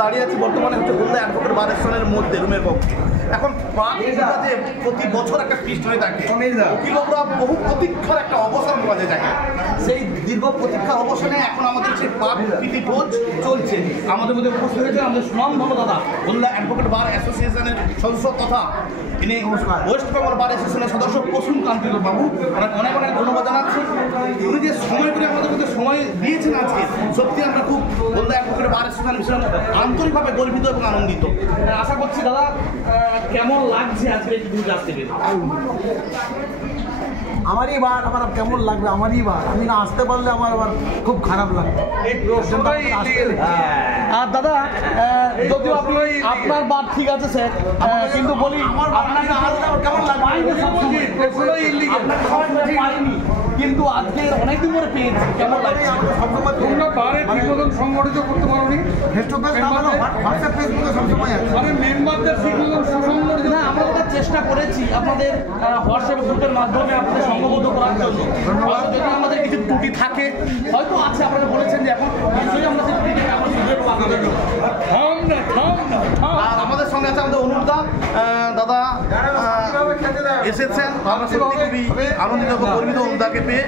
দাঁড়িয়ে আছি বর্তমানে হচ্ছে হলদা অ্যাডভোকেট বার অ্যাসোসিয়েশনের মধ্যে রুমের পক্ষে। এখন যে প্রতি বছর একটা ফিস্ট হয়ে থাকে, উকিলরা বহু প্রতীক্ষার একটা অবসান বলা যায়। সেই দীর্ঘ প্রতীক্ষার অবসানে এখন আমাদের সেই পাক প্রীতি ভোজ চলছে। আমাদের মধ্যে উপস্থিত হয়েছে আমাদের সুনামধন্য দাদা হলদা অ্যাডভোকেট বার অ্যাসোসিয়েশনের সদস্য তথা ইনি ওয়েস্ট বেঙ্গল বার অ্যাসোসিয়েশনের সদস্য প্রসূন কান্তি বাবু, অনেক অনেক ধন্যবাদ জানাচ্ছি। উনি যে সময় করে আমাদের মধ্যে সময় দিয়েছেন আজকে, সত্যি আমরা খুব হলদা অ্যাডভোকেট বার অ্যাসোসিয়েশন ভীষণ আন্তরিকভাবে গর্বিত এবং আনন্দিত। আশা করছি দাদা কেমন লাগছে আজকে একটু আসতে পেরে? আমারই বার, আমার কেমন লাগবে? আমারই বার, আমি না আসতে পারলে আমার আবার খুব খারাপ লাগবে। আর দাদা যদিও আপনি আপনার বার ঠিক আছে স্যার, কিন্তু বলি আপনাকে কেমন লাগবে? কিন্তু আজকে অনেকদিন পরে পেয়েছি, কেমন লাগছে? তোমরা বারে ঠিক মতন সংগঠিত করতে পারোনি, মেম্বারদের ঠিক মতন সুসংগঠিত। না, আমরা ওটা চেষ্টা করেছি আপনাদের হোয়াটসঅ্যাপ গ্রুপের মাধ্যমে আপনাদের সংঘবদ্ধ করার জন্য। যদি আমাদের কিছু ত্রুটি থাকে, হয়তো আছে, আপনারা বলেছেন যে এখন নিশ্চয়ই আমরা সেই ত্রুটিটাকে আমরা সুযোগ পাবো। আর আমাদের সঙ্গে আছে আমাদের অনুরদা দাদা এসেছেন, আমরা সত্যি খুবই আনন্দিত এবং গর্বিত অনুদাকে পেয়ে।